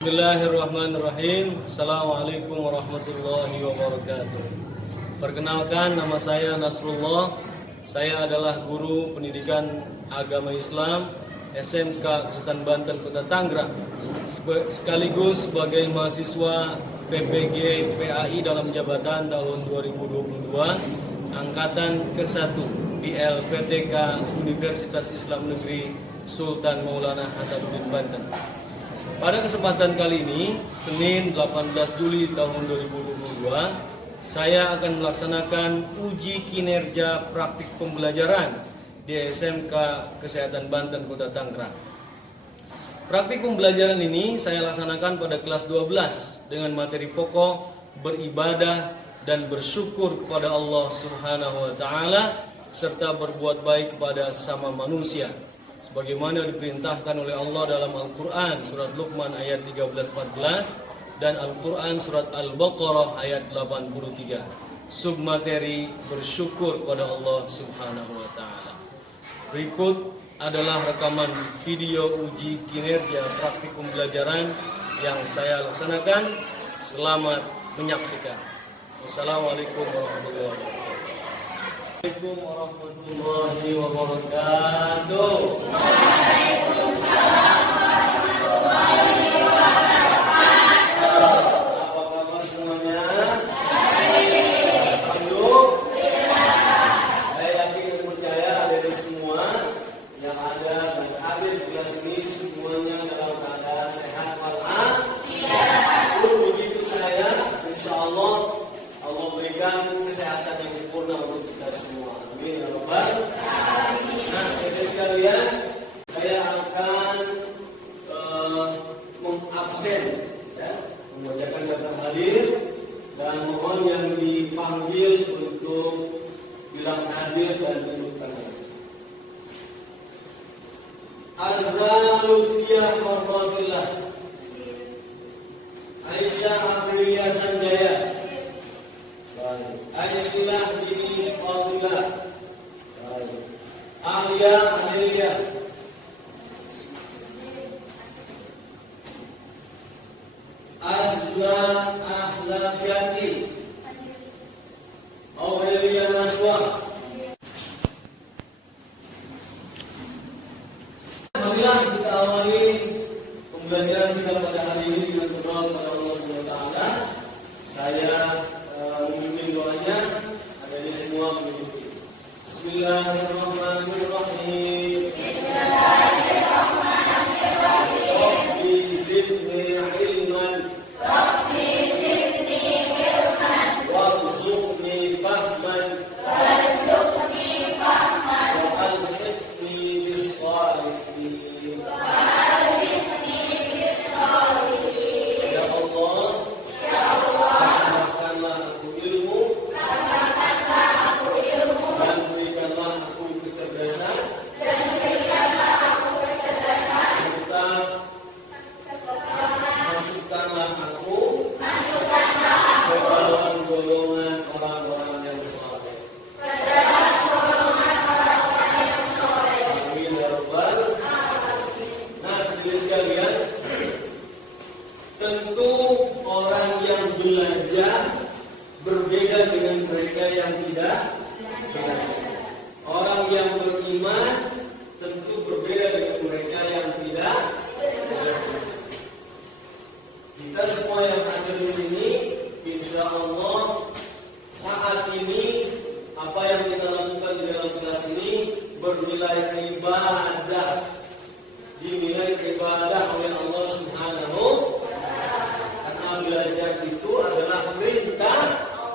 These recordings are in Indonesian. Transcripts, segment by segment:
Bismillahirrahmanirrahim. Assalamualaikum warahmatullahi wabarakatuh. Perkenalkan, nama saya Nasrullah. Saya adalah guru pendidikan agama Islam SMK Kesultanan Banten Kota Tangerang, sekaligus sebagai mahasiswa PPG PAI dalam jabatan tahun 2022 angkatan ke-1 di LPTK Universitas Islam Negeri Sultan Maulana Hasanuddin Banten. Pada kesempatan kali ini, Senin 18 Juli tahun 2022, saya akan melaksanakan uji kinerja praktik pembelajaran di SMK Kesehatan Banten Kota Tangerang. Praktik pembelajaran ini saya laksanakan pada kelas 12 dengan materi pokok beribadah dan bersyukur kepada Allah Subhanahu wa taala serta berbuat baik kepada sesama manusia, sebagaimana diperintahkan oleh Allah dalam Al-Quran surat Luqman ayat 13-14 dan Al-Quran surat Al-Baqarah ayat 83. Submateri bersyukur kepada Allah Subhanahu wa taala. Berikut adalah rekaman video uji kinerja praktik pembelajaran yang saya laksanakan. Selamat menyaksikan. Wassalamualaikum warahmatullahi wabarakatuh. Assalamualaikum warahmatullahi wabarakatuh. Waalaikumsalam warahmatullahi wabarakatuh. Apa kabar semuanya? Alhamdulillah. Saya yakin dan percaya dari semua yang ada dan hadir di kelas ini semuanya dalam keadaan sehat walafiat. Begitu saya, insya Allah berikan kesehatan yang sempurna untuk kita semua. Amin ya rabbal alamin. Nah, teman sekalian, saya akan mengabsen, membacakan daftar hadir dan mohon yang dipanggil untuk bilang hadir dan tunjuk tangan. Azra Lutfiyah Marwatillah, Aisyah Aprilia Sanjaya, Aisyah binti Fadilah, Alia Adelia, Azla Ahlafiyati, Aurelia Naswa. Marilah kita awali pembelajaran kita pada hari ini dengan berdoa kepada Allah Subhanahu wa taala. Saya memimpin doanya, ada di semua mengikuti. Bismillahirrahmanirrahim. Bismillahirrahmanirrahim. Rabbi zidni ilman. Rabbi zidni ilman. Warzuqni fahman. Warzuqni fahman. Wa alhiqni bis-shalihin. Wa alhiqni bis-shalihin. Ya Allah, tambahkanlah aku ilmu, dan berikanlah aku kecerdasan, serta masukkanlah aku ke dalam golongan orang-orang yang saleh. Amin ya rabbal alamin. Nah, jadi sekalian, tentu orang yang belajar berbeda dengan mereka yang tidak belajar. Orang yang beriman tentu berbeda dengan mereka yang tidak beriman. Kita semua yang hadir di sini, insya Allah saat ini apa yang kita lakukan di dalam kelas ini bernilai ibadah, dinilai ibadah oleh Allah Subhanahu. Belajar itu adalah perintah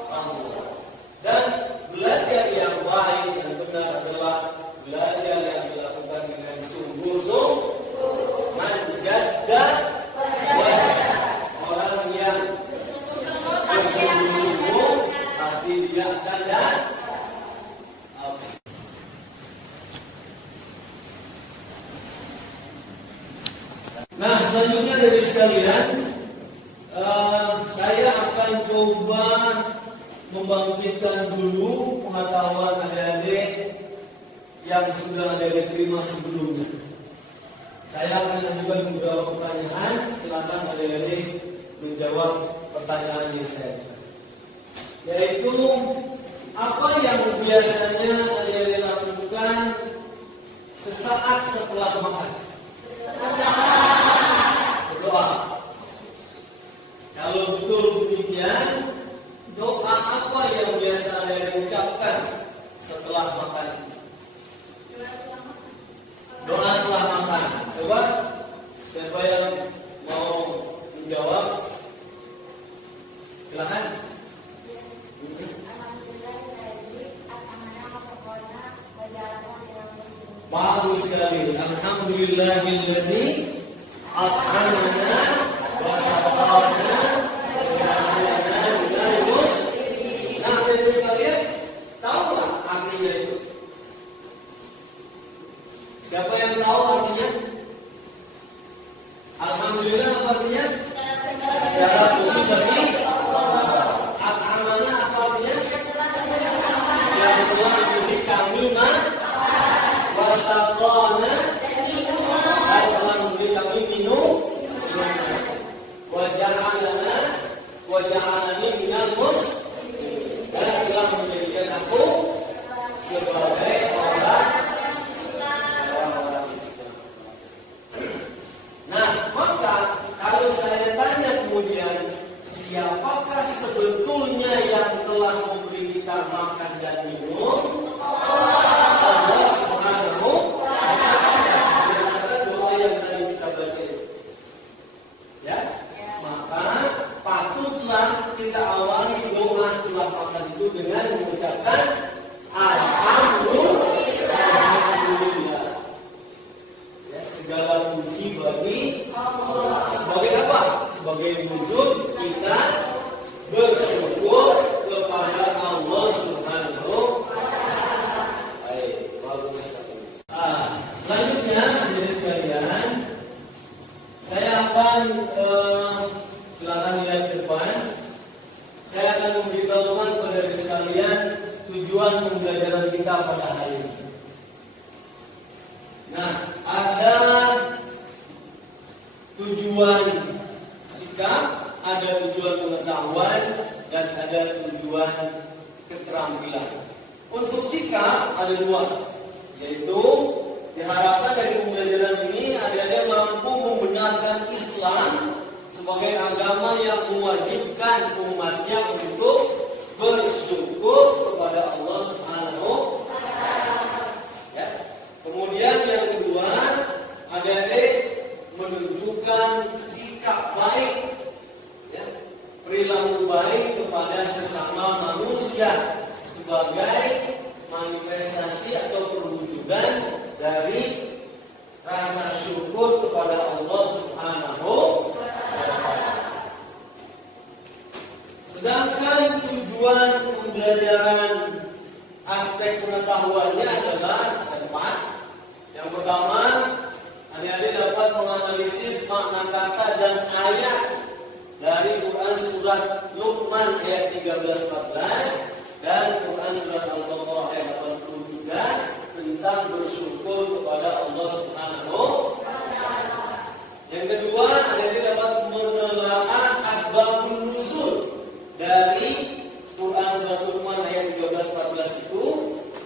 Allah, dan belajar yang baik dan benar adalah belajar yang dilakukan dengan sungguh-sungguh. Manjadda wajah, orang yang bersungguh-sungguh pasti dia akan dapat. Nah, selanjutnya dari sekalian, saya akan coba membangkitkan dulu pengetahuan adik-adik yang sudah ada diterima sebelumnya. Saya akan mengajukan beberapa pertanyaan. Silakan adik-adik menjawab pertanyaan yang saya ajukan. Yaitu, apa yang biasanya adik-adik lakukan sesaat setelah makan? Berdoa. Kalau betul demikian, doa apa yang biasa adik-adik ucapkan setelah makan? Doa setelah makan. Coba siapa yang mau menjawab? Silakan. Bagus sekali. Alhamdulillahilladzi at'amana wa saqana wa ja'alana minal muslimin. Nah, jadi sekalian, tahu nggak artinya itu? Siapa yang tahu artinya? Alhamdulillah apa artinya? Segala puji bagi at'amana apa artinya? Yang telah memberi kami wasaqana dan telah memberi kami minum, waja'alani minal muslimin, dan telah menjadikan aku sebagai orang Islam. Nah, maka kalau saya tanya kemudian, siapakah sebetulnya yang telah memberi kita makan dan minum? Allah Subhanahu wa ta'ala. Berdasarkan doa yang tadi kita baca itu. Ya, maka patutlah kita awali doa setelah makan itu dengan mengucapkan Alhamdulillah. Ya, segala puji bagi Allah. Sebagai apa? Sebagai wujud kita bersyukur kepada Allah Subhanahu wa ta'ala. Baik, bagus sekali. Selanjutnya, hadirin sekalian, saya akan silakan lihat ke depan. Saya akan memberitahukan kepada hadirin sekalian tujuan pembelajaran kita pada hari ini. Nah, ada tujuan sikap, ada tujuan pengetahuan, dan ada tujuan keterampilan. Untuk sikap ada dua, yaitu diharapkan dari pembelajaran ini adik-adik mampu membenarkan Islam sebagai agama yang mewajibkan umatnya untuk bersyukur kepada Allah Subhanahu wa ta'ala. Ya. Kemudian yang kedua, adik-adik menunjukkan sikap baik, ya, perilaku baik kepada sesama manusia sebagai manifestasi atau perwujudan dari rasa syukur kepada Allah Subhanahu wa ta'ala. Sedangkan tujuan pembelajaran aspek pengetahuannya adalah ada 4. Yang pertama, adik-adik dapat menganalisis makna kata dan ayat dari Quran surat Luqman ayat 13-14 dan Quran surat Al-Baqarah ayat 83 tentang bersyukur kepada Allah Subhanahu wa ta'ala. Yang kedua, adik-adik dapat menelaah asbabun nuzul dari Quran surat Luqman ayat 13-14 itu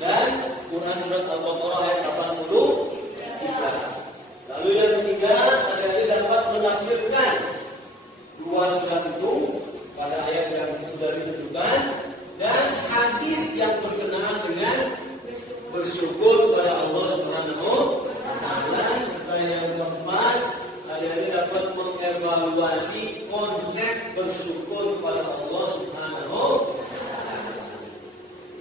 dan Quran surat Al-Baqarah ayat 83. Lalu yang ketiga, adik-adik dapat menafsirkan dua surat itu pada ayat yang sudah ditentukan dan hadis yang berkenaan dengan bersyukur kepada Allah Subhanahu wa ta'ala. Serta yang keempat, adik-adik dapat mengevaluasi konsep bersyukur kepada Allah Subhanahu wa ta'ala.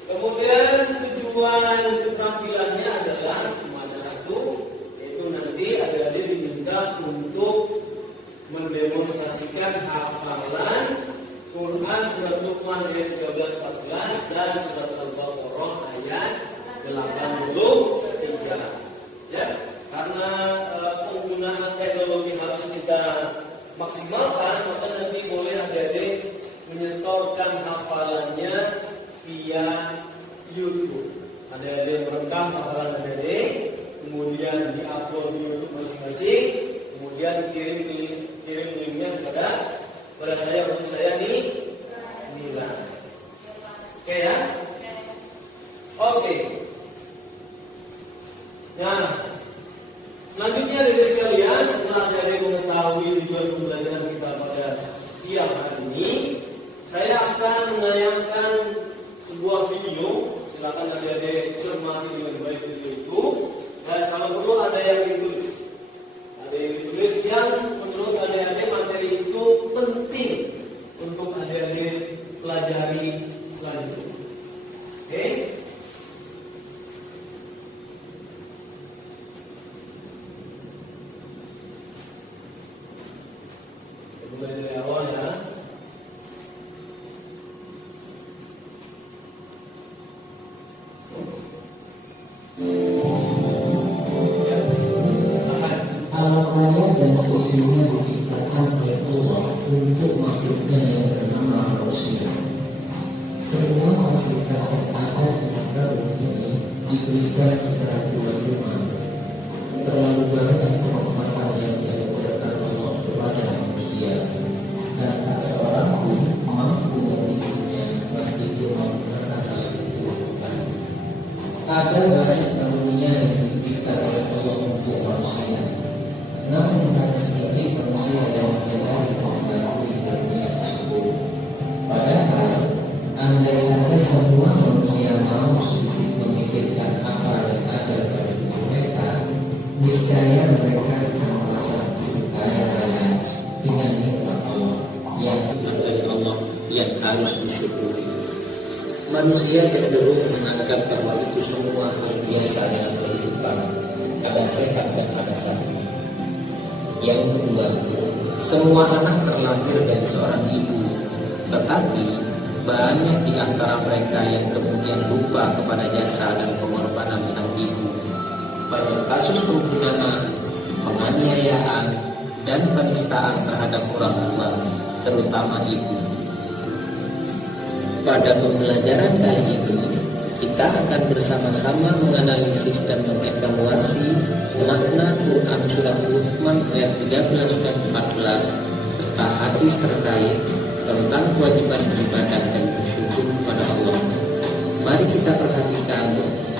Kemudian tujuan keterampilannya adalah cuma ada satu, yaitu nanti adik-adik diminta untuk mendemonstrasikan hafalan Quran surat Luqman ayat 13-14 dan surat Al-Baqarah ayat 83. Ya, karena penggunaan teknologi harus kita maksimalkan, maka nanti boleh adik-adik menyetorkan hafalannya via YouTube. Adik-adik merekam hafalan adik-adik, kemudian di-upload di YouTube masing-masing, kemudian kirim linknya kepada saya untuk saya nilai. Oke ya? Oke. Nah, selanjutnya dari sekalian, setelah Anda mengetahui tujuan pembelajaran kita pada siang hari ini, saya akan menayangkan sebuah video. Silakan adik-adik cermati dengan baik video itu. Dan kalau perlu ada yang ditulis. Ada yang ditulis yang menurut adik-adik materi itu penting untuk adik-adik pelajari selanjutnya. Oke? Mulai dari awal ya. Alam raya dan sisinya diciptakan oleh Allah untuk makhluknya yang bernama manusia. Semua fasilitas yang ada di muka bumi ini diberikan secara cuma-cuma. Terlalu banyak kenikmatan yang dianugerahkan Allah kepada manusia, dan tak seorang pun mampu memilikinya meskipun menggunakan hal yang dibutuhkan. Ada banyak karunia yang diberikan oleh Allah untuk manusia, namun hanya sedikit manusia yang menyadari mengakui karunia tersebut. Padahal, andai saja semua manusia mau sedikit memikirkan apa yang ada pada diri mereka, niscaya mereka akan merasa begitu kaya raya dengan nikmat Allah yang dari Allah yang harus disyukuri. Manusia cenderung menganggap bahwa itu semua hal biasa dalam kehidupan, ada sehat dan ada sakit. Yang kedua, semua anak terlahir dari seorang ibu, tetapi banyak di antara mereka yang kemudian lupa kepada jasa dan pengorbanan sang ibu. Pada kasus penghinaan, penganiayaan, dan penistaan terhadap orang tua, terutama ibu. Pada pembelajaran kali ini, kita akan bersama-sama menganalisis dan mengevaluasi makna Quran Surat Luqman ayat 13 dan 14 serta hadis terkait tentang kewajiban beribadah dan bersyukur kepada Allah. Mari kita perhatikan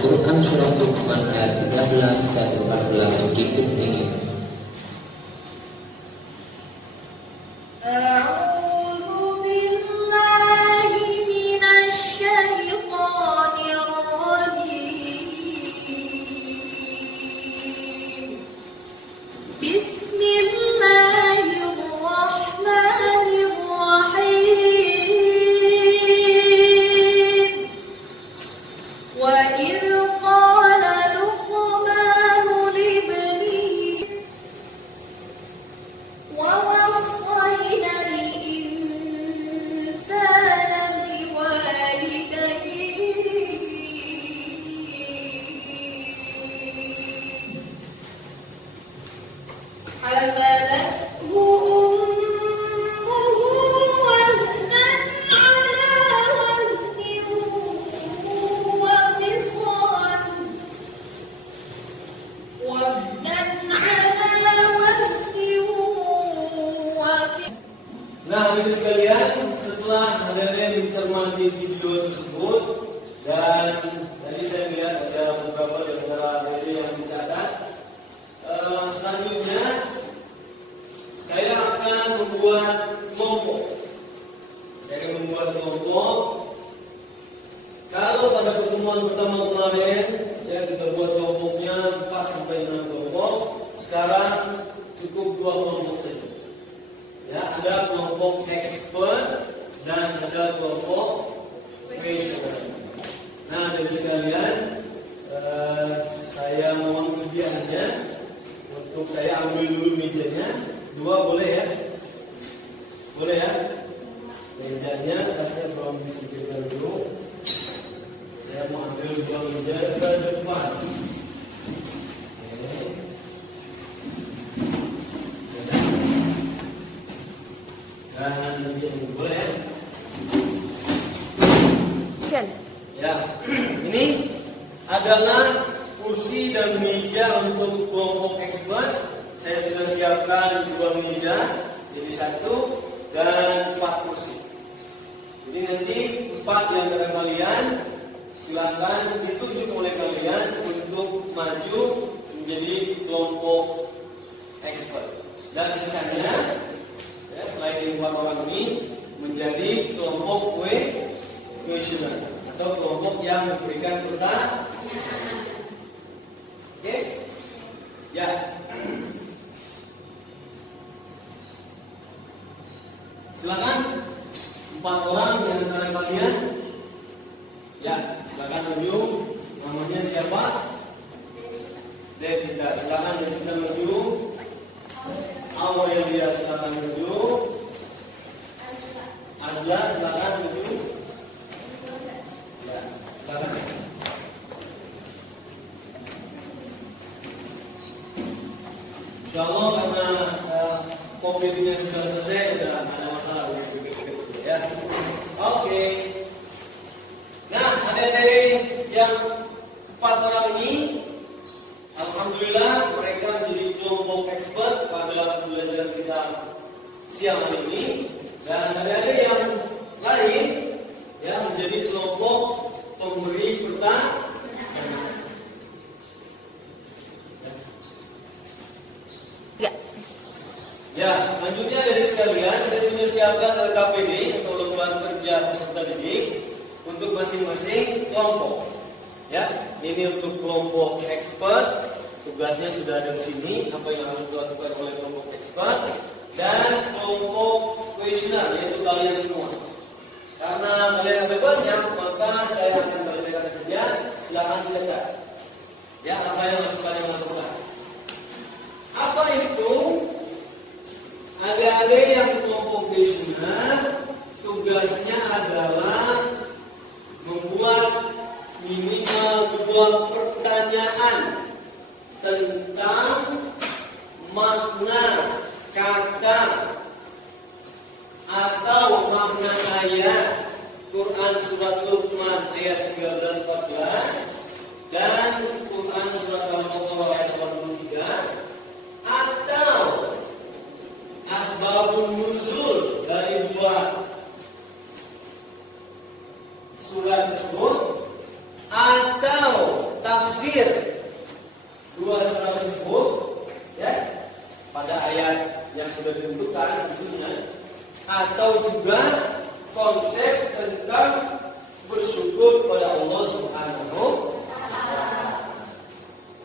Quran Surat Luqman ayat 13 dan 14 berikut ini. Nah, adik sekalian, setelah adik mencermati video tersebut dan tadi saya lihat ada beberapa di antara adik yang mencatat. Selanjutnya saya akan membuat kelompok. Kalau pada pertemuan pertama kemarin ya kita buat kelompoknya 4 sampai 6 kelompok. Sekarang cukup 2 kelompok saja. Ya, ada kelompok expert dan ada kelompok questioner. Nah, jadi sekalian, saya mohon kesediaannya untuk saya ambil dulu mejanya. 2 boleh ya? Boleh ya? Mejanya, tasnya belum disingkirkan dulu. Saya mau ambil 2 meja ke depan. Dan boleh ya? Ya, ini adalah kursi dan meja untuk kelompok expert. Saya sudah siapkan 2 meja jadi 1 dan 4 kursi. Jadi nanti 4 di antara kalian silakan ditunjuk oleh kalian untuk maju menjadi kelompok expert. Dan sisanya ya, selain 4 orang ini menjadi kelompok questioner atau kelompok yang memberikan pertanyaan. Oke? Ya. Silakan 4 orang di antara kalian. Ya, silakan maju. Namanya siapa? Devita. Silakan Devita maju. Aurelia silakan maju. Azla silakan maju. Ya, silakan. Insyaallah karena COVID-nya sudah selesai, sudah ada masalah ya. Oke. Nah, adik-adik yang 4 orang ini, alhamdulillah mereka menjadi kelompok expert pada pembelajaran kita siang hari ini. Dan adik-adik yang lain ya menjadi kelompok pemberi pertanyaan. Ya, selanjutnya dari sekalian, saya sudah siapkan LKPD atau lembar kerja peserta didik untuk masing-masing kelompok. Ya, ini untuk kelompok expert, tugasnya sudah ada di sini, apa yang harus dilakukan oleh kelompok expert, dan kelompok questioner, yaitu kalian semua. Karena kalian ada banyak, maka saya akan bacakan saja. Silakan dicatat. Ya, apa yang harus kalian lakukan? Apa itu? Adik-adik yang kelompok questioner, tugasnya adalah membuat minimal 2 pertanyaan tentang makna kata atau makna ayat Quran surat Luqman ayat 13-14 dan Quran surat Al-Baqarah ayat 83, atau asbabun nuzul dari 2 surat tersebut, atau tafsir 2 surat tersebut ya pada ayat yang sudah ditentukan tentunya, atau juga konsep tentang bersyukur kepada Allah Subhanahu wa taala.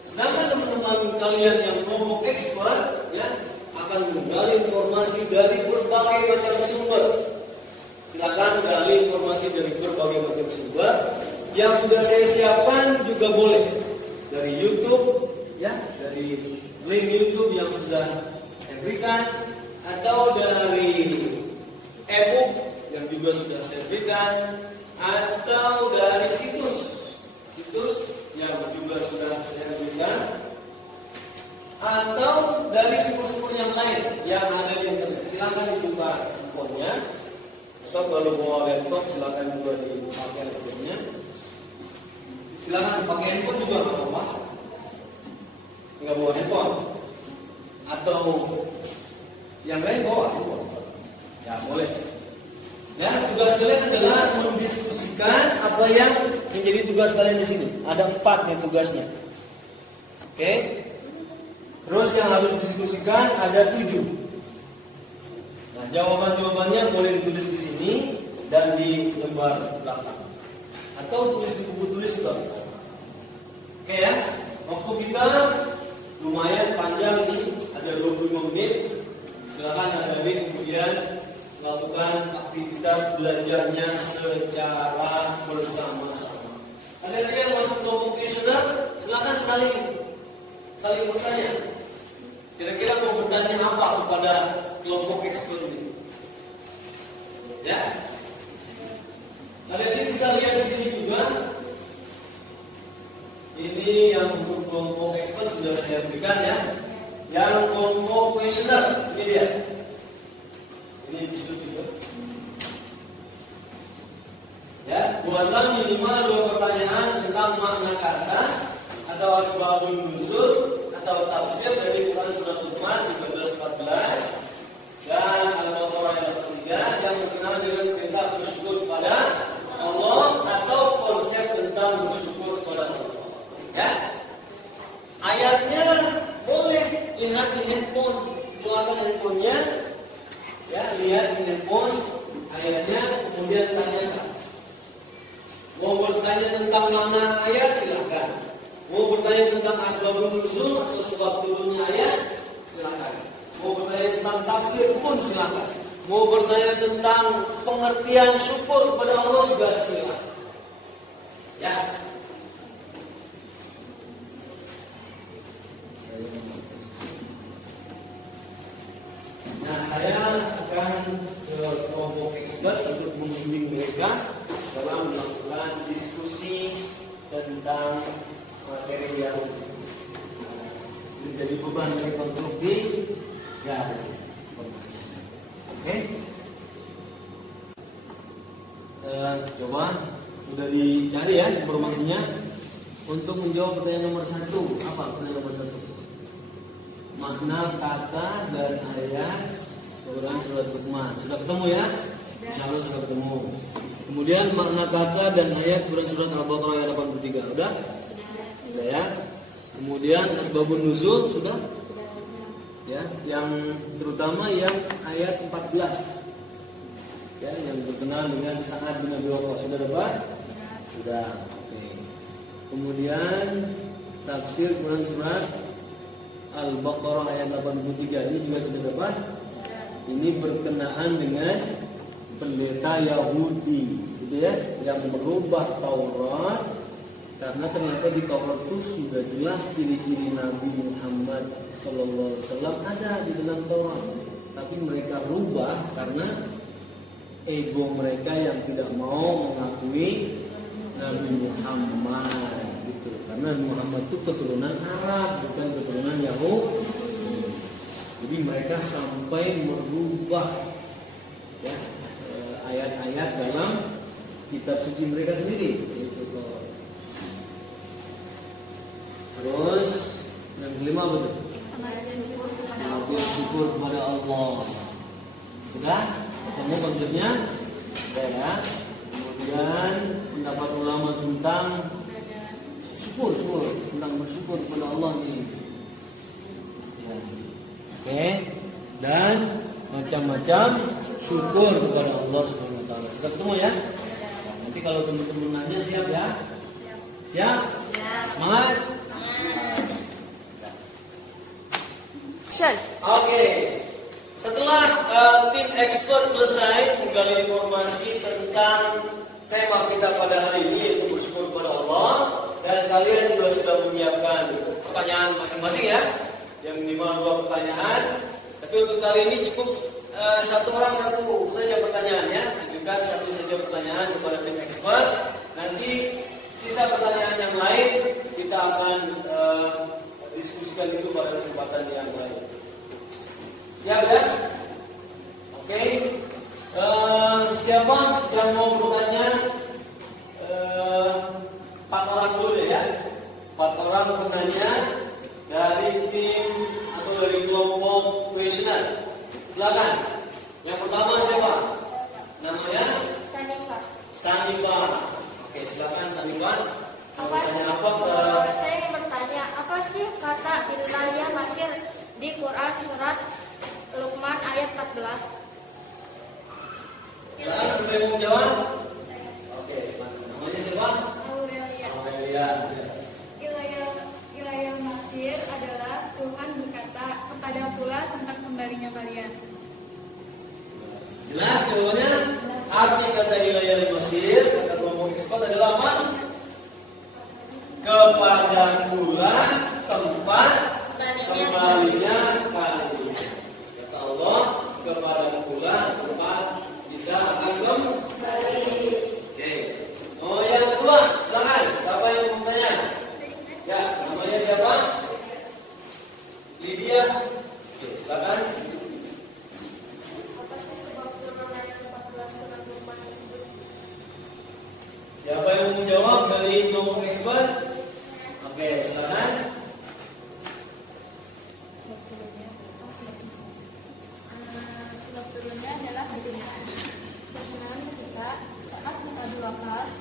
Sedangkan teman-teman kalian yang kelompok expert ya akan menggali informasi dari berbagai macam sumber. Silakan gali informasi dari berbagai macam sumber. Yang sudah saya siapkan juga boleh dari YouTube, ya, dari link YouTube yang sudah saya berikan, atau dari e-book yang juga sudah saya berikan, atau dari situs yang juga sudah saya berikan, atau dari sumber-sumber yang lain yang ada di internet. Silakan dibuka handphonenya, atau kalau bawa laptop silakan juga dipakai laptopnya. Silakan pakai handphone juga nggak apa-apa. Nggak bawa handphone, atau yang lain bawa handphone, ya boleh. Ya, tugas kalian adalah mendiskusikan apa yang menjadi tugas kalian di sini. Ada 4 nih tugasnya. Oke. Terus yang harus didiskusikan ada 7. Nah, jawaban-jawabannya boleh ditulis di sini dan di lembar belakang, atau tulis di buku tulis juga. Oke ya. Waktu kita lumayan panjang ini, ada 25 menit. Silakan adik-adik kemudian melakukan aktivitas belajarnya secara bersama-sama. Adik-adik yang masuk kelompok questioner, silakan saling bertanya. Kira-kira mau bertanya apa kepada kelompok expert ini? Ya. Adik-adik bisa lihat di sini juga. Ini yang untuk kelompok expert sudah saya berikan ya. Yang kelompok questioner, ini dia. Ini disebut juga. Ya, buatlah minimal 2 pertanyaan tentang makna kata atau asbabun nuzul atau tafsir dari Quran surat Luqman 13-14 dan Al-Baqarah ayat 3 yang berkenaan dengan perintah bersyukur kepada Allah atau konsep tentang bersyukur kepada Allah. Ya. Ayatnya boleh lihat di handphone, keluarkan handphonenya, ya lihat di handphone ayatnya, kemudian tanyakan. Mau bertanya tentang makna ayat silakan. Mau bertanya tentang asbabun nuzul atau sebab turunnya ayat silakan. Mau bertanya tentang tafsir pun silakan. Mau bertanya tentang pengertian syukur kepada Allah juga silakan. Ya. Nah, saya akan ke kelompok expert untuk membimbing mereka dalam melakukan diskusi tentang materi yang menjadi beban mereka untuk digali informasi. Oke? Coba sudah dicari ya informasinya. Untuk menjawab pertanyaan nomor 1, apa pertanyaan nomor 1? Makna kata dan ayat Quran surat Luqman. Sudah ketemu ya? Insyaallah sudah ketemu. Kemudian makna kata dan ayat Quran surat Al-Baqarah ayat 83. Udah? Sudah ya? Kemudian asbabun nuzul sudah? Ya, yang terutama yang ayat 14. Ya, yang berkenaan dengan Sa'ad bin Abi Waqqas. Sudah dapat? Sudah. Oke. Kemudian tafsir Quran surat Al-Baqarah ayat 83 ini juga sudah dapat. Ini berkenaan dengan pendeta Yahudi, gitu ya, yang merubah Taurat karena ternyata di Taurat itu sudah jelas ciri-ciri Nabi Muhammad SAW ada di dalam Taurat, tapi mereka rubah karena ego mereka yang tidak mau mengakui Nabi Muhammad, gitu. Karena Muhammad itu keturunan Arab, bukan keturunan Yahudi. Jadi mereka sampai merubah ya, ayat-ayat dalam kitab suci mereka sendiri. Terus yang kelima apa tuh? Pengakuan syukur kepada Allah. Sudah ketemu konsepnya? Sudah ya. Kemudian pendapat ulama tentang syukur tentang bersyukur kepada Allah nih. Ya. Oke. Dan macam-macam syukur kepada Allah Subhanahu wa taala. Sudah ketemu ya? Nah, nanti kalau teman-teman nanya siap ya? Siap? Semangat? Oke. Setelah tim expert selesai menggali informasi tentang tema kita pada hari ini, yaitu bersyukur kepada Allah, dan kalian juga sudah menyiapkan pertanyaan masing-masing ya, yang minimal 2 pertanyaan. Tapi untuk kali ini cukup satu orang satu saja pertanyaannya, ajukan satu saja pertanyaan kepada tim expert. Nanti sisa pertanyaan yang lain kita akan diskusikan itu pada kesempatan yang lain. Siap ya? Oke. Siapa yang mau bertanya? 4 orang dulu ya. 4 orang penanya dari tim atau dari kelompok questioner. Silakan. Yang pertama siapa? Namanya? Sanifa. Oke, silakan Sanifa. Saya ingin bertanya, apa sih kata wilayah Mesir di Quran surat Luqman ayat 14? Silakan, siapa yang mau jawab? Oke, silakan. Namanya siapa? Aurelia. Wilayah Mesir adalah Tuhan berkata kepada pula tentang kembalinya kalian. Jelas jawabannya? Arti kata wilayah Mesir kata kelompok expert adalah apa? Kepada pula tempat kembalinya kalian. Kata Allah, kepada pula tempat kita akan kembali. Oke. Oh, yang kedua, silakan. Siapa yang mau bertanya? Ya, namanya siapa? Lydia. Oke, silakan. Apa sih sebab turun ayat 14 surat Luqman tersebut? Siapa yang mau menjawab dari kelompok expert? Oke, Oke, silakan. Sebab turunnya adalah berkenaan ketika saat Abu Waqqas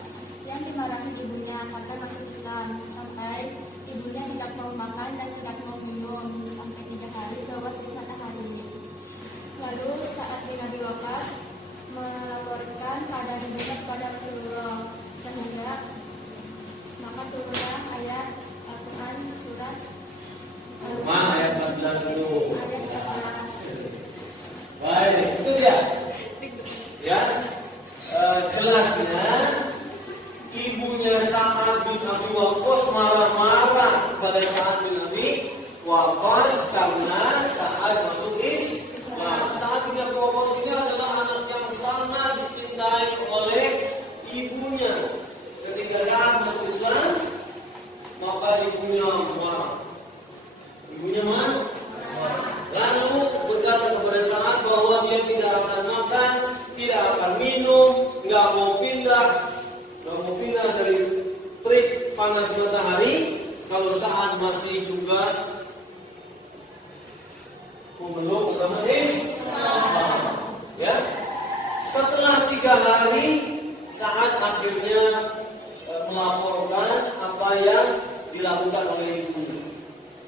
yang dimarahi ibunya karena masuk Islam, sampai ibunya tidak mau makan dan tidak mau minum sampai 3 hari lewat 4 hari. Lalu saat Nabi Waqqas melaporkan keadaan ibunya kepada Rasulullah, sehingga maka turunlah ayat Al-Quran surat Al-Quran ayat 14 dulu. ayat 14. Baik, itu dia. Ya, jelasnya ibunya Sa'ad bin Abi Waqqas marah-marah pada saat Nabi Waqqas karena Sa'ad masuk Islam. Sa'ad bin Abi Waqqas ini adalah anak yang sangat dicintai oleh ibunya. Ketika Sa'ad masuk Islam, maka ibunya marah. Ibunya marah. Lalu berkata kepada Sa'ad bahwa dia tidak akan makan, tidak akan minum, nggak mau pindah dari terik panas matahari kalau Sa'ad masih juga memeluk agama Islam. Ya, setelah 3 hari Sa'ad akhirnya melaporkan apa yang dilakukan oleh ibunya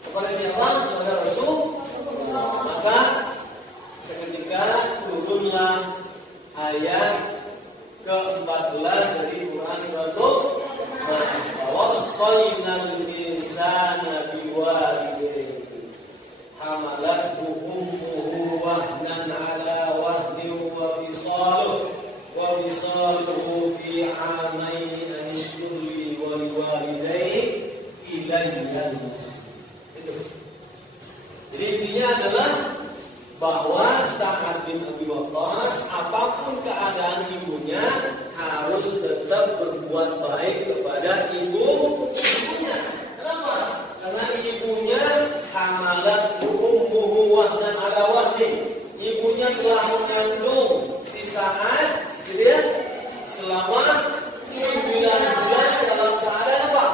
kepada siapa? Kepada Rasul. Maka seketika turunlah ayat ke-14 dari Quran surat Al-Baqarah. Wassaynal insana biwalidayhi hamalathu ummuhu wahnan ala wahnin wa fisaluhu fi 'amaini an ishkur li wa liwalidayhi ilayya al-masir. Jadi intinya adalah bahwa Sa'ad bin Abi Waqqas apapun keadaan ibunya harus tetap berbuat baik kepada ibunya. Kenapa? Karena ibunya hamalat ummuhu wahnan ala wahnin. Ibunya telah mengandung si Sa'ad, gitu ya, selama 9 bulan dalam keadaan apa?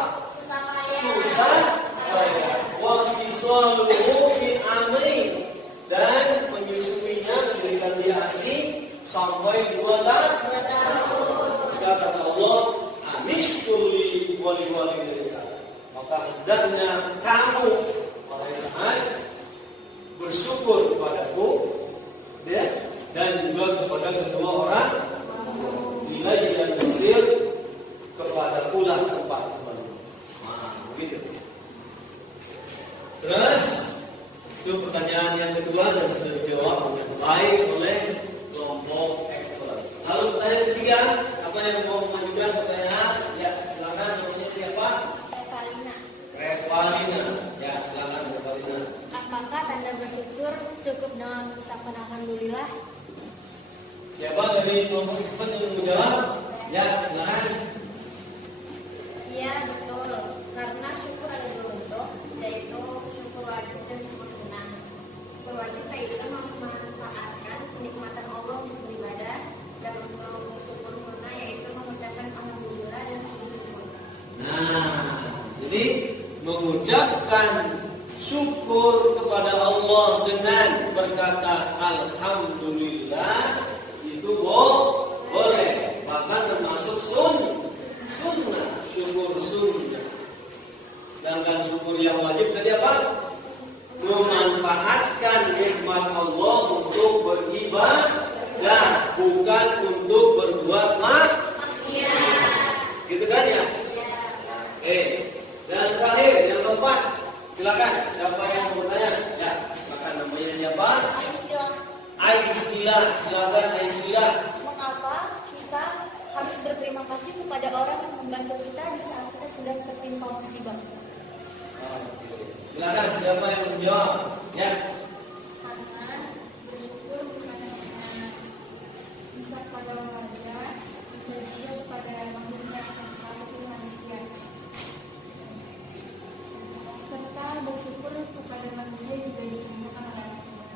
Susah payah. Wa fisaluhu fi amain, dan menyusuinya, memberikan dia ASI sampai 2 tahun. Maka kata Allah, anishkurli wali walidayka. Maka hendaknya kamu wahai Sa'ad bersyukur kepadaku, ya, dan juga kepada kedua orang ilayya al-masir, kepada pula tempat kembali. Nah, begitu. Terus itu pertanyaan yang kedua dan sudah dijawab dengan baik oleh kelompok expert. Lalu pertanyaan ketiga, apa yang mau mengajukan pertanyaan? Ya, silakan, namanya siapa? Revalina. Ya, silakan Revalina. Apakah tanda bersyukur cukup dengan ucapan alhamdulillah? Siapa dari kelompok expert yang mau menjawab? Ya, silakan. Iya, betul. Karena syukur ada 2 bentuk, yaitu syukur wajib dan syukur sunnah. Syukur wajib yaitu memanfaatkan kenikmatan Allah untuk beribadah, dan syukur sunnah yaitu mengucapkan alhamdulillah dan syukur. Nah, jadi mengucapkan syukur kepada Allah dengan berkata alhamdulillah itu boleh, bahkan termasuk sunnah, syukur sunnah. Sedangkan syukur yang wajib tadi apa? Memanfaatkan nikmat Allah untuk beribadah, bukan untuk berbuat maksiat. Gitu kan ya? Dan terakhir yang keempat, silakan siapa yang mau bertanya? Ya, maka namanya siapa? Aisyah. Silakan Aisyah. Mengapa kita harus berterima kasih kepada orang yang membantu kita di saat kita sedang tertimpa musibah? Silakan siapa yang menjawab? Ya. Karena bersyukur kepada bisa kepada manusia, bisa juga kepada manusia yang satu manusia. Serta bersyukur kepada manusia juga diinginkan oleh Allah.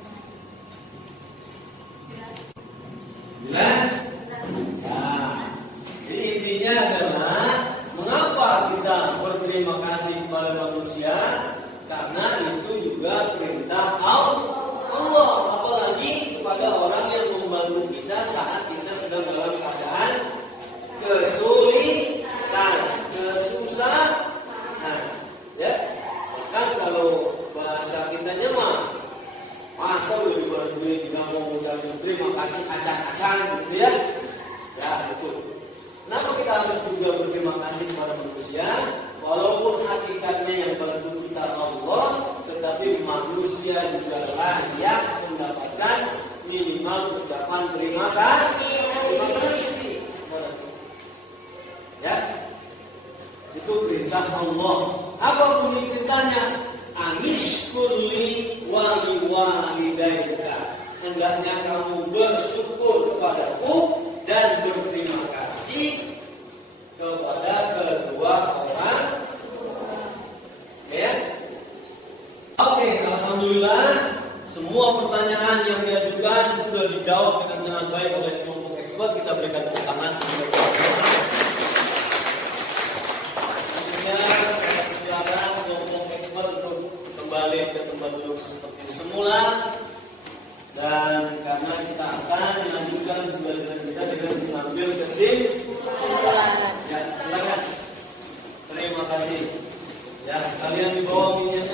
Jelas? Nah, jadi intinya adalah mengapa kita berterima kasih kepada acak-acak gitu ya. Ya, itu. Kenapa kita harus juga berterima kasih kepada manusia? Walaupun hakikatnya yang bantu kita Allah, tetapi manusia juga layak mendapatkan minimal ucapan terima kasih. Terima kasih. Ya, itu perintah Allah. Apa bunyi perintahnya? Anishkurli walidaika. Hendaknya kamu bersyukur kepadaku dan berterima kasih kepada kedua orang. Ya. Oke, alhamdulillah semua pertanyaan yang diajukan sudah dijawab dengan sangat baik oleh kelompok expert. Kita berikan tepuk tangan. Selanjutnya saya persilakan kelompok expert untuk kembali ke tempat duduk seperti semula. Dan karena kita akan melanjutkan pembelajaran kita dengan mengambil kesimpulan. Ya, silakan. Terima kasih. Ya, sekalian di bawah minyak.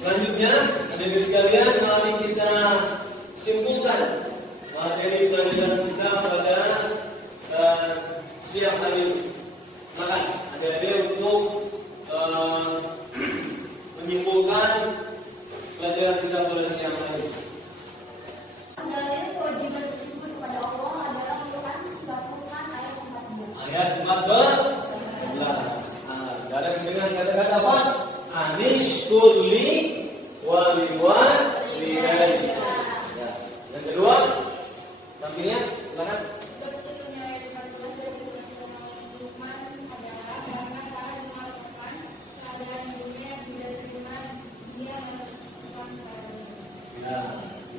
Selanjutnya, hadirin sekalian, mari kita simpulkan materi pelajaran kita pada siang hari ini. Silakan, adik-adik untuk menyimpulkan pelajaran kita pada siang hari ini. Dalil kewajiban bersyukur kepada Allah adalah Quran surat Luqman ayat 14. Ayat 14. Ada yang dengan kata-kata apa? Anishkurli walidaika. Ya. Yang kedua, sampingnya, silakan.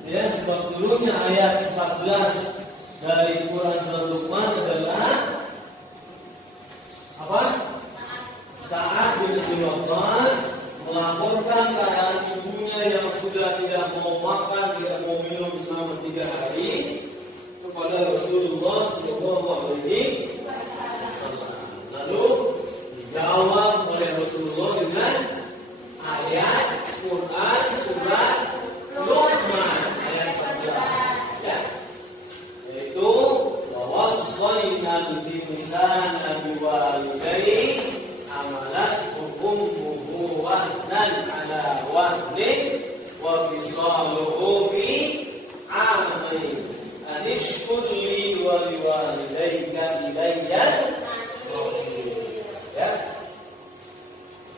Ya, sebab turunnya ayat 14 dari Quran surat Luqman adalah apa? Saat bin Abi Waqqas melaporkan keadaan ibunya yang sudah tidak mau makan, tidak mau minum selama 3 hari kepada Rasulullah SAW. Lalu dijawab oleh Rasulullah dengan ayat Quran surat Luqman ayat 14, ya, yaitu wawassayna al-insana biwalidayhi amalat ummuhu wahnan ala wahnin wa fisaluhu fi amain anishkur li wa liwalidayka ilayya al-masir. Ya,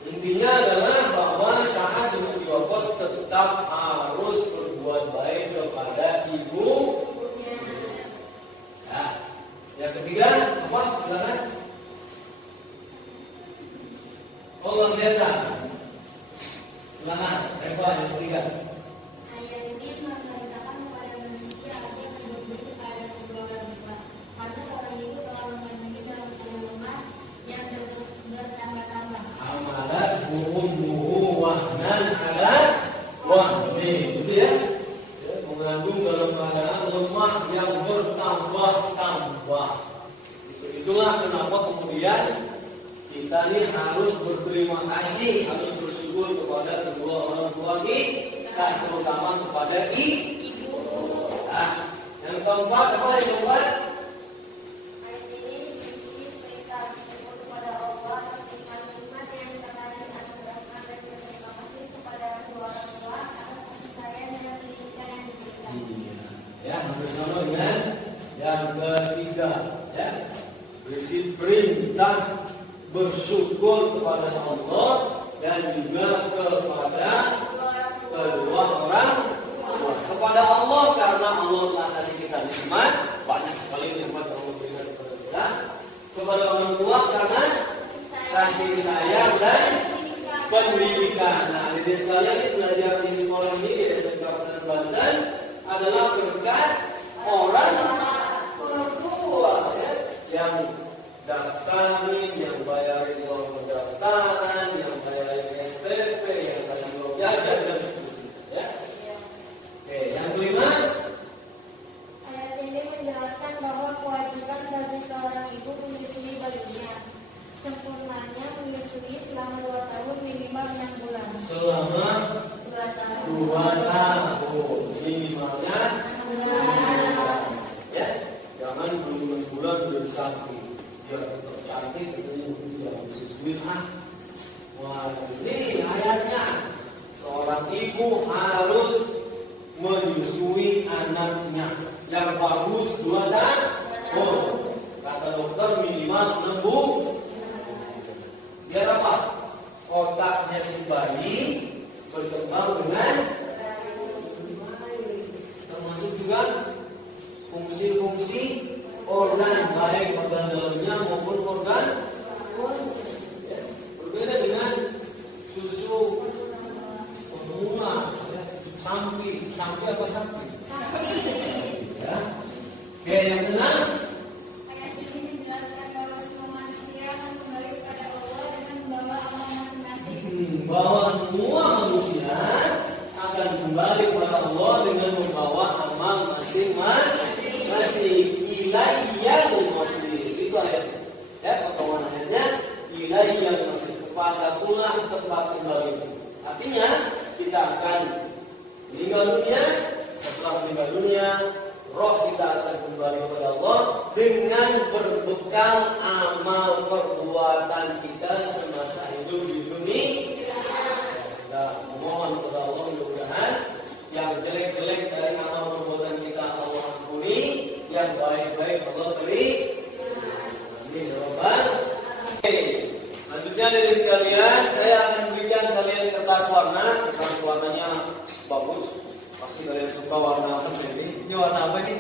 intinya adalah bahwa saat Ibnu Waqqas tetap harus berbuat baik kepada ibu. Ya, yang ketiga apa? Silakan. Allah lihatlah. Silakan. Apa yang ketiga? Ayat ini memerintahkan kepada manusia agar berbudi kepada kedua orang tua. Karena seorang itu telah memiliki dalam rumah yang bertambah-tambah. Amalat ummuhu wahnan ala wahnin. Gitu ya. Mengandung dalam keadaan lemah yang bertambah-tambah. Itulah kenapa kemudian kita ini harus berterima kasih, harus bersyukur kepada kedua orang tua kita, terutama kepada ibu. Nah, yang keempat apa yang keempat? Ayat ini berisi perintah bersyukur kepada Allah atas nikmat yang terkait anugerahkan dan berterima kasih kepada kedua orang tua atas kasih sayang dan pendidikan yang diberikan. Ya, bersama dengan yang ketiga, ya, berisi perintah bersyukur kepada Allah dan juga kepada kedua orang tua. Kepada Allah karena Allah telah kasih kita nikmat, banyak sekali nikmat yang Allah berikan kepada kita. kepada orang tua karena kasih sayang dan pendidikan. Nah, jadi sekalian ini belajar di sekolah ini di SMK Kabupaten Banten adalah berkat orang tua ya, yang daftarin, yang bayarin uang pendaftaran, yang bayarin SPP, yang kasih uang jajan dan seterusnya. Ya. Oke, yang kelima. Ayat ini menjelaskan bahwa kewajiban bagi seorang ibu menyusui bayinya. Sempurnanya menyusui selama 2 tahun minimal 6 bulan. Selama 2 tahun minimalnya 6 bulan. Ya, jangan belum bulan belum sakit. Biar tetap cantik itu yang disusui. Wah, ini ayatnya. Seorang ibu harus menyusui anaknya. Yang bagus 2 tahun. Kata dokter minimal 6 bulan. Biar apa? Otaknya si bayi berkembang dengan baik. Termasuk juga fungsi-fungsi organ baik organ dalamnya maupun organ ya. Berbeda dengan susu formula, sampi apa sampi? Ya. Oke, yang keenam. Ayat ini menjelaskan bahwa semua manusia akan kembali kepada Allah dengan membawa amal masing-masing. Bahwa semua manusia akan kembali kepada Allah dengan membawa amal masing-masing. Ilaiyal masir. Itu ayatnya. Ya, potongan ayatnya ilaiyal masir. Kepada pulang tempat kembali. Artinya kita akan meninggal dunia. Setelah meninggal dunia, roh kita akan kembali kepada Allah dengan berbekal amal perbuatan kita semasa hidup di dunia. Kita mohon kepada Allah mudah-mudahan yang jelek-jelek dari amal perbuatan kita Allah ampuni, yang baik-baik Allah beri. Amin ya rabbal alamin. Selanjutnya dari sekalian, saya akan berikan kalian kertas warna. Kertas warnanya bagus. Pasti kalian suka warna apa ini? Ini warna apa ini?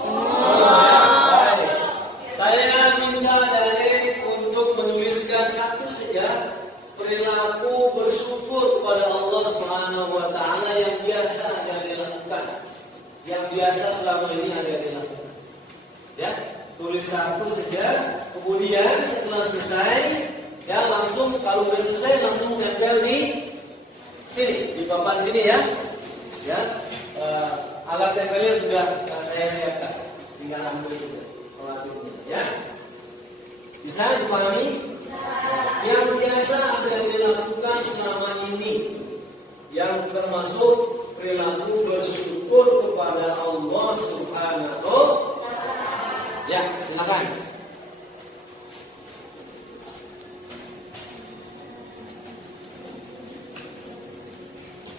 Baik. Saya minta dari untuk menuliskan satu saja perilaku bersyukur kepada Allah Subhanahu wa taala yang biasa ada dilakukan. Yang biasa selama ini ada dilakukan. Ya, tulis satu saja. Kemudian setelah selesai, ya langsung kalau sudah selesai langsung tempel di sini, di papan sini ya. Ya, alat tempelnya sudah saya siapkan, tinggal ambil saja pelatuknya. Ya, bisa dipahami? Yang biasa ada yang dilakukan selama ini, yang termasuk perilaku bersyukur kepada Allah Subhanahu. Ya, silakan.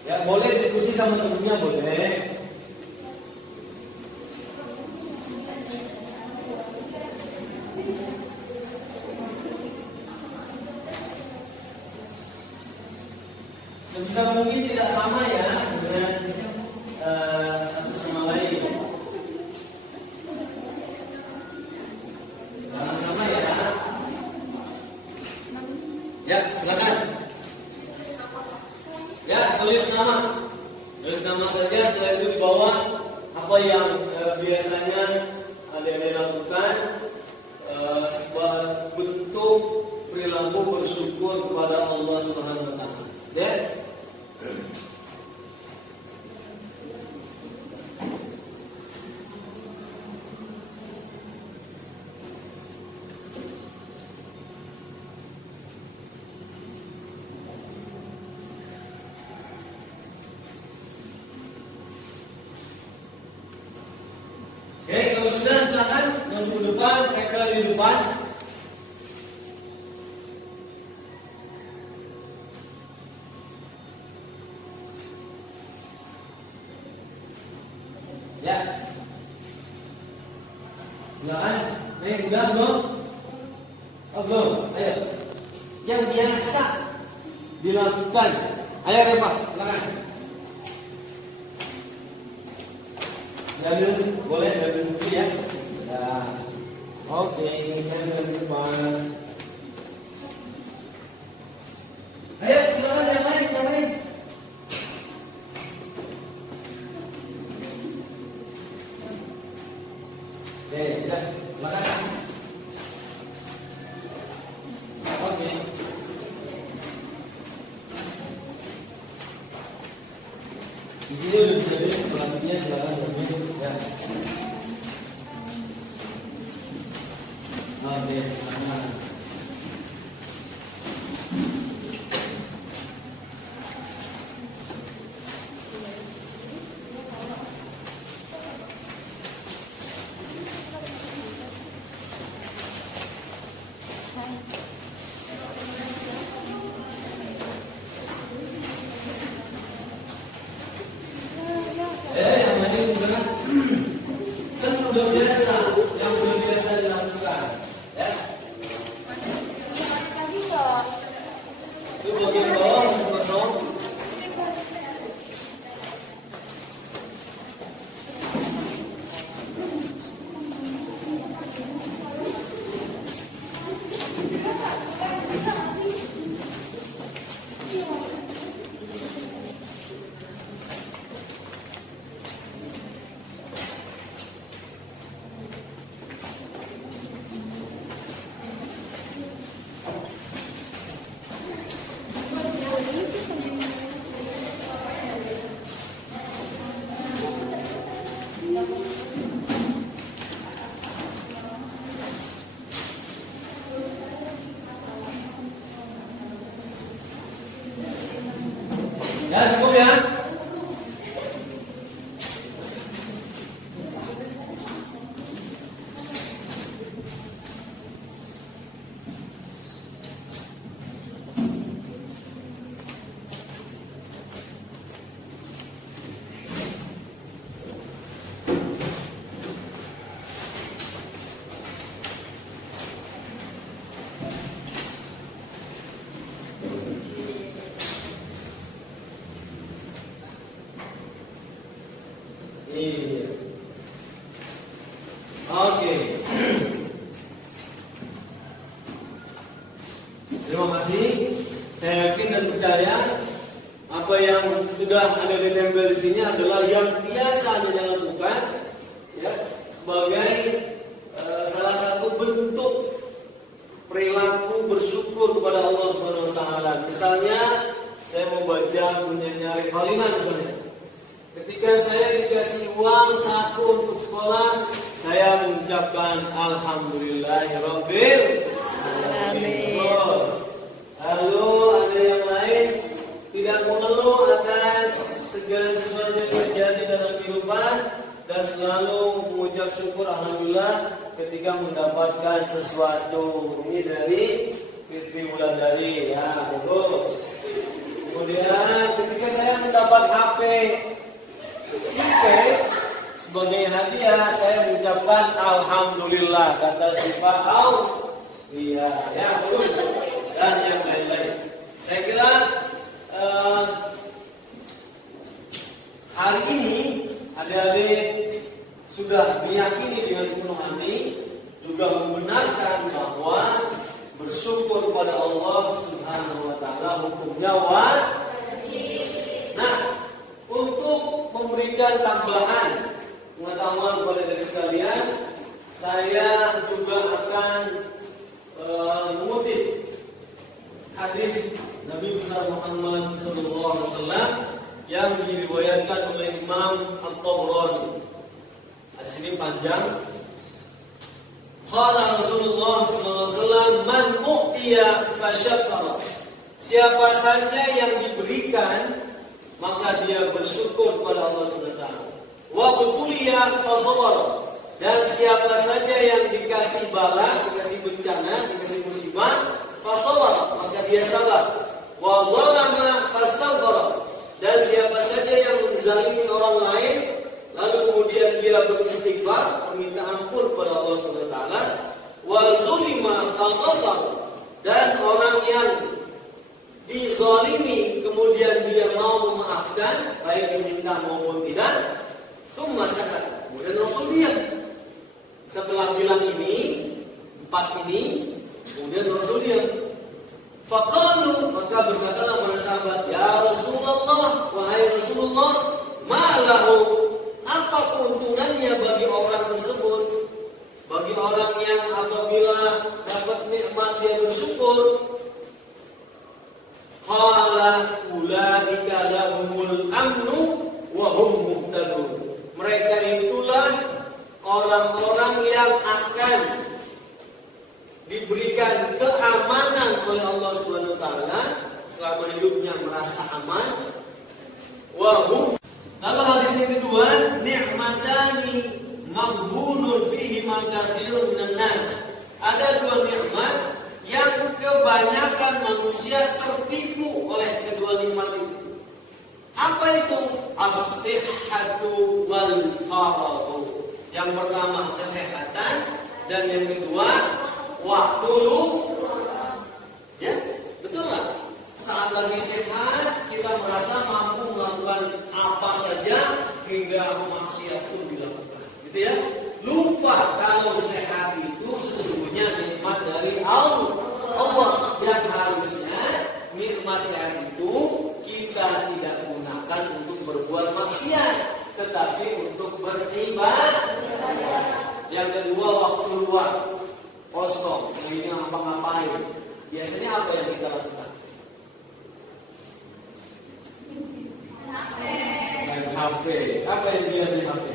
Ya, boleh diskusi sama temennya, boleh. Sebisa mungkin tidak sama ya dengan satu sama lain. Jangan sama ya. Ya, silakan. Ya, tulis nama. Tulis nama saja, setelah itu di bawah apa yang biasanya ada yang dilakukan, sebuah bentuk perilaku bersyukur kepada Allah Subhanahu wa taala. Ya. Oke, kalau sudah silakan maju ke depan, tempel di depan. Ya. Silakan. Nih, udah belum? Oh, belum. Ayo. Yang biasa dilakukan. Ayo, Reva, silakan. Boleh dari sendiri ya. Nah, Oke, saya di depan. Ayo, silakan yang lain. Oke, sudah, silakan. Oke. Di sini udah bisa deh, pelatihnya silakan ya. Oke, selamat. Yang lain juga kan udah biasa, yang udah biasa dilakukan, ya. Itu bagian bawah masih kosong. Ya, cukup ya. Iya. Oke. Terima kasih. Saya yakin dan percaya apa yang sudah ada ditempel di sini adalah yang biasa Anda lakukan, ya, sebagai salah satu bentuk perilaku bersyukur kepada Allah Subhanahu Wa Taala. Misalnya, saya mau baca punyanya Arif Halimah misalnya. Ketika saya dikasih uang saku untuk sekolah, saya mengucapkan Alhamdulillahirabbil alamin. Lalu ada yang lain tidak mengeluh atas segala sesuatu yang terjadi dalam kehidupan dan selalu mengucap syukur Alhamdulillah ketika mendapatkan sesuatu. Ini dari Fitri Wulandari, ya, bagus. Kemudian ketika saya mendapat HP sebagai hadiah, saya mengucapkan Alhamdulillah, kata Syifa iya, ya, terus dan yang lain-lain. Saya kira hari ini adik-adik sudah meyakini dengan sepenuh hati, juga membenarkan bahwa bersyukur kepada Allah Subhanahu Wa Taala hukumnya wajib. Nah, untuk memberikan tambahan pengetahuan kepada diri sekalian, saya juga akan mengutip hadis Nabi besar Muhammad SAW yang diriwayatkan oleh Imam At-Tabrani. Hadis ini panjang. Qala Rasulullah SAW, man u'tiya fasyakara. Siapa saja yang diberikan, maka dia bersyukur kepada Allah SWT. Wa butuliya fasawara. Dan siapa saja yang dikasih bala, dikasih bencana, dikasih musibah, fasawara, maka dia sabar. Wa zalama fastaghfara. Dan siapa saja yang menzalimi orang lain, lalu kemudian dia beristighfar, meminta ampun kepada Allah SWT. Wa zulima faghfara. Dan orang yang dizalimi kemudian dia mau memaafkan, baik diminta maupun tidak. Tsumma sakat. Kemudian Rasul diam. Setelah bilang ini, 4 ini, kemudian Rasulnya faqalu, maka berkatalah para sahabat, ya Rasulullah, wahai Rasulullah, ma'lahu, apa keuntungannya bagi orang tersebut, bagi orang yang apabila dapat nikmat dia bersyukur. Qala ulaika lahumul amnu wa hum muhtadun. Mereka itulah orang-orang yang akan diberikan keamanan oleh Allah Subhanahu wa taala selama hidupnya merasa aman. Wa hum. Lalu hadis yang kedua, ni'matani maghbunun fihi ma katsirun minan nas. Ada 2 nikmat yang kebanyakan manusia tertipu oleh kedua nikmat itu. Apa itu? As-sihhatu wal faraghu. Yang pertama kesehatan dan yang kedua waktu luang. Ya, betul nggak? Saat lagi sehat kita merasa mampu melakukan apa saja hingga maksiat pun dilakukan. Gitu ya? Lupa kalau sehat itu sesungguhnya nikmat dari Allah yang harusnya nikmat sehat itu kita tidak gunakan untuk berbuat maksiat, tetapi untuk beribadah. Yang kedua waktu luang kosong, ini ngapa-ngapain. Biasanya apa yang kita lakukan? Main HP. Apa yang dilihat di HP?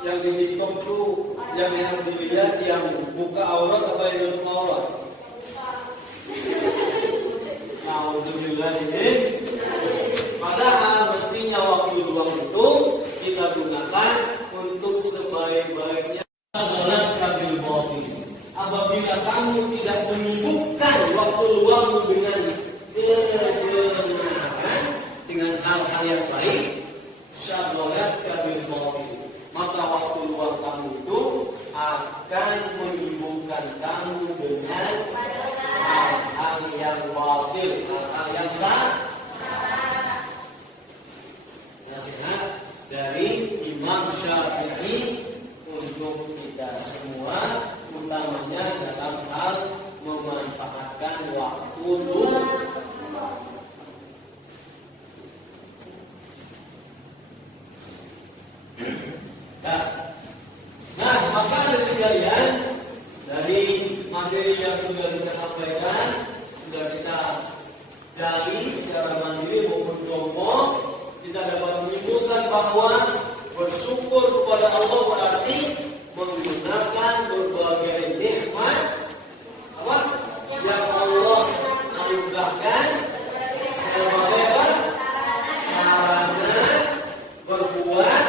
Yang di TikTok tuh yang dilihat yang buka aurat apa yang tutup aurat? Alhamdulillah ini. Padahal mestinya waktu luang itu kita gunakan untuk sebaik-baiknya. Apabila kamu tidak menyibukkan waktu luangmu dengan kebenaran, dengan hal-hal yang baik, maka waktu luang kamu itu akan menyibukkan kamu dengan hal-hal yang batil, hal-hal yang salah. Nasihat dari Imam Syafi'i untuk kita semua, utamanya dalam hal memanfaatkan waktu luang. Nah, maka dari sekalian, dari materi yang sudah kita sampaikan, sudah kita gali secara mandiri maupun kelompok, kita dapat menyimpulkan bahwa bersyukur kepada Allah berarti menggunakan berbagai nikmat apa yang Allah anugerahkan sebagai sarana berbuat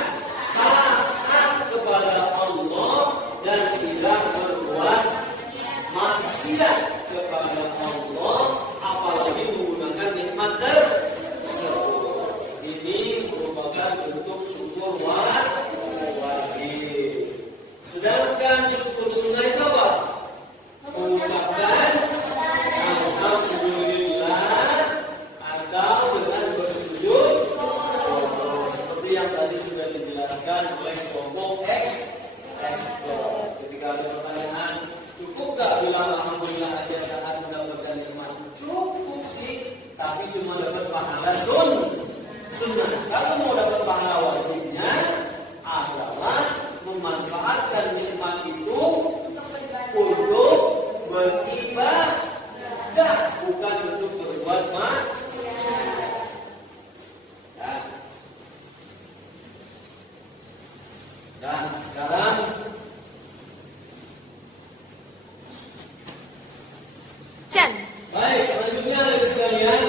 taat kepada Allah dan tidak berbuat maksiat kepada Allah, apalagi menggunakan nikmat tersebut. Ini merupakan bentuk syukur wajib. Sedangkan syukur sunnah itu apa? Mengucapkan alhamdulillah atau dengan bersujud seperti yang tadi sudah dijelaskan oleh kelompok ekspor. Ketika ada pertanyaan, cukup gak bilang alhamdulillah aja saat mendapatkan nikmat? Cukup sih, tapi cuma dapat pahala sunnah. Kalau mau dapat pahala wajibnya adalah memanfaatkan nikmat itu untuk beribadah, bukan untuk berbuat maksiat. Dan sekarang baik, selanjutnya dari sekalian,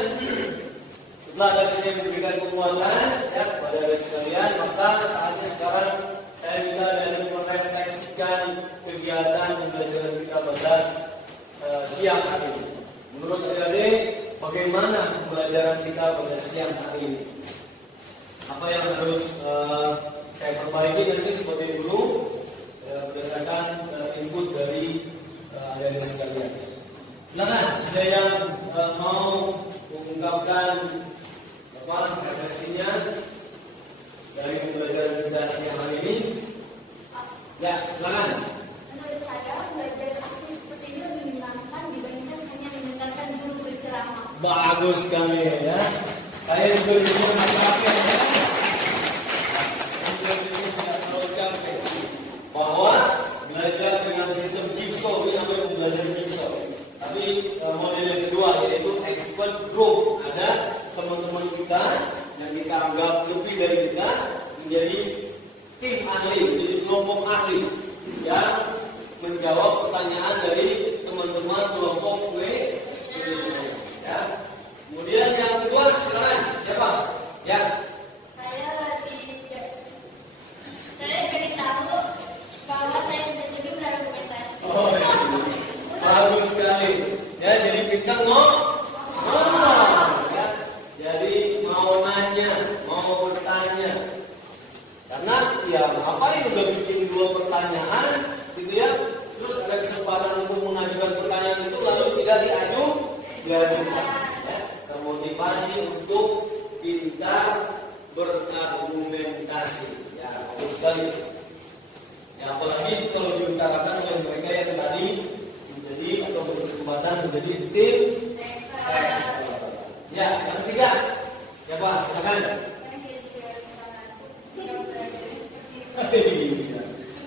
setelah dari saya memberikan penguatan ya kepada dari sekalian, maka saatnya sekarang saya minta dari merefleksikan kegiatan pembelajaran kita pada siang hari ini. Menurut adik-adik, bagaimana pembelajaran kita pada siang hari ini? Apa yang harus saya perbaiki nanti seperti dulu berdasarkan input dari adik-adik sekalian. Silakan, ada yang mau mengungkapkan refleksinya dari pembelajaran kita siang hari ini? Ya, silakan. Menurut saya, belajar aktif seperti ini lebih menyenangkan dibandingkan hanya mendengarkan guru berceramah. Bagus sekali ya. Saya juga bisa mengatakan bahwa belajar dengan sistem jigsaw ini namanya belajar jigsaw. Tapi model yang kedua yaitu expert group. Ada teman-teman kita yang kita anggap lebih dari kita menjadi tim ahli, menjadi kelompok ahli yang menjawab pertanyaan dari teman-teman kelompok W. Ya. Kemudian yang kedua silakan siapa? Ya. Saya jadi tahu bahwa saya sudah jadi berargumentasi. Oh, iya. Bagus sekali. Ya, jadi kita ngomong. Ya. Jadi mau nanya, mau bertanya. Karena ya apa itu udah bikin dua pertanyaan, gitu ya. Terus ada kesempatan untuk mengajukan pertanyaan itu lalu tidak diajukan. Ya. Termotivasi untuk pintar berargumentasi. Ya, bagus sekali. Ya, apalagi kalau diutarakan oleh mereka yang tadi menjadi atau berkesempatan menjadi tim expert. Ya, yang ketiga, siapa? Silakan.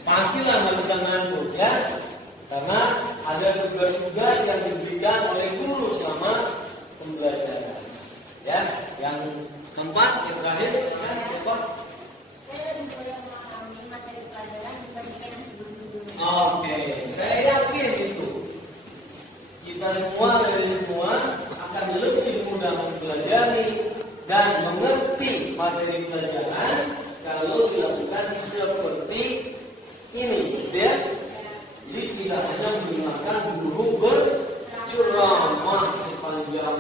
Pastilah nggak bisa ngantuk ya, karena ada tugas-tugas yang diberikan oleh guru selama pembelajaran. Ya, yang keempat, yang terakhir, ya, siapa? Oke, saya yakin itu kita semua dari semua akan lebih mudah mempelajari dan mengerti materi pelajaran kalau dilakukan seperti ini, gitu ya. Jadi tidak hanya mendengarkan guru berceramah sepanjang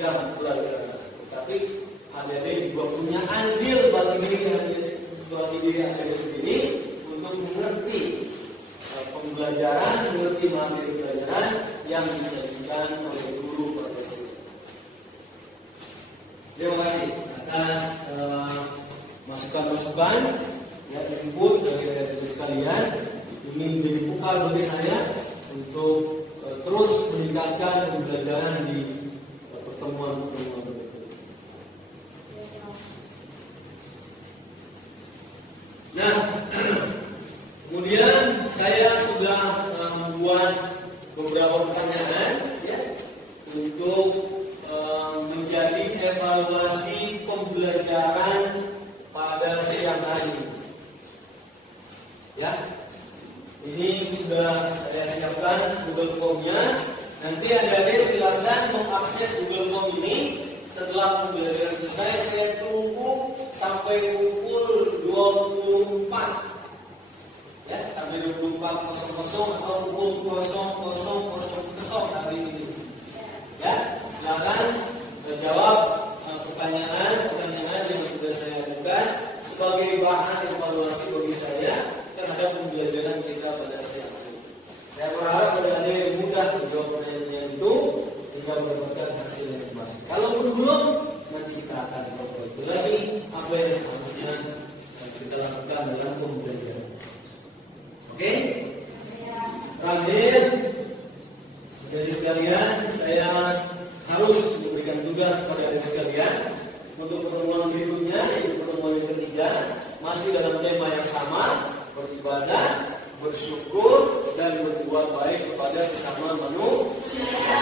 jam pelajaran, tapi ada juga punya andil bagi diri Anda sendiri untuk mengerti pembelajaran, mengerti materi pelajaran yang disajikan oleh guru pada sini. Terima kasih atas masukan-masukan ya, input dari rekan sekalian. Ini menjadi bekal bagi saya untuk terus meningkatkan pembelajaran di pertemuan-pertemuan berikutnya. Nah, kemudian saya sudah membuat beberapa pertanyaan ya, untuk menjadi evaluasi pembelajaran pada siang hari. Ya, ini sudah saya siapkan Google Form-nya. Nanti adik-adik silakan mengakses Google Form ini. Setelah pembelajaran selesai, saya tunggu sampai pukul 24. Ya, sampai 24.00 atau pukul 00.00 hari ini. Ya, silakan menjawab pertanyaan yang sudah saya ajukan sebagai bahan evaluasi bagi saya terhadap pembelajaran kita pada siang hari. Saya berharap adik-adik yang mudah menjawab pertanyaan itu hingga mendapatkan hasil yang baik. Kalau belum, nanti kita akan memperbaiki lagi apa yang seharusnya kita lakukan dalam pembelajaran. Oke? Terakhir, jadi sekalian, saya harus memberikan tugas kepada adik sekalian untuk pertemuan berikutnya, yaitu pertemuan yang ketiga, masih dalam tema yang sama, beribadah, bersyukur, dan berbuat baik kepada sesama manusia.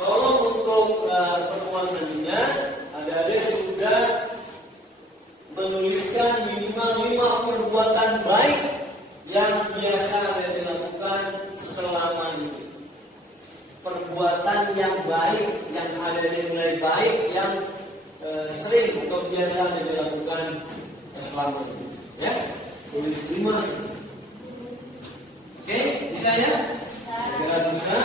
Tolong untuk pertemuan selanjutnya, adik-adik sudah menuliskan minimal 5 perbuatan baik yang biasa dilakukan selama ini. Perbuatan yang baik, yang ada nilai baik, yang sering atau biasa dilakukan selama ini. Ya, tulis 5. Oke, bisa ya? Segera bisa.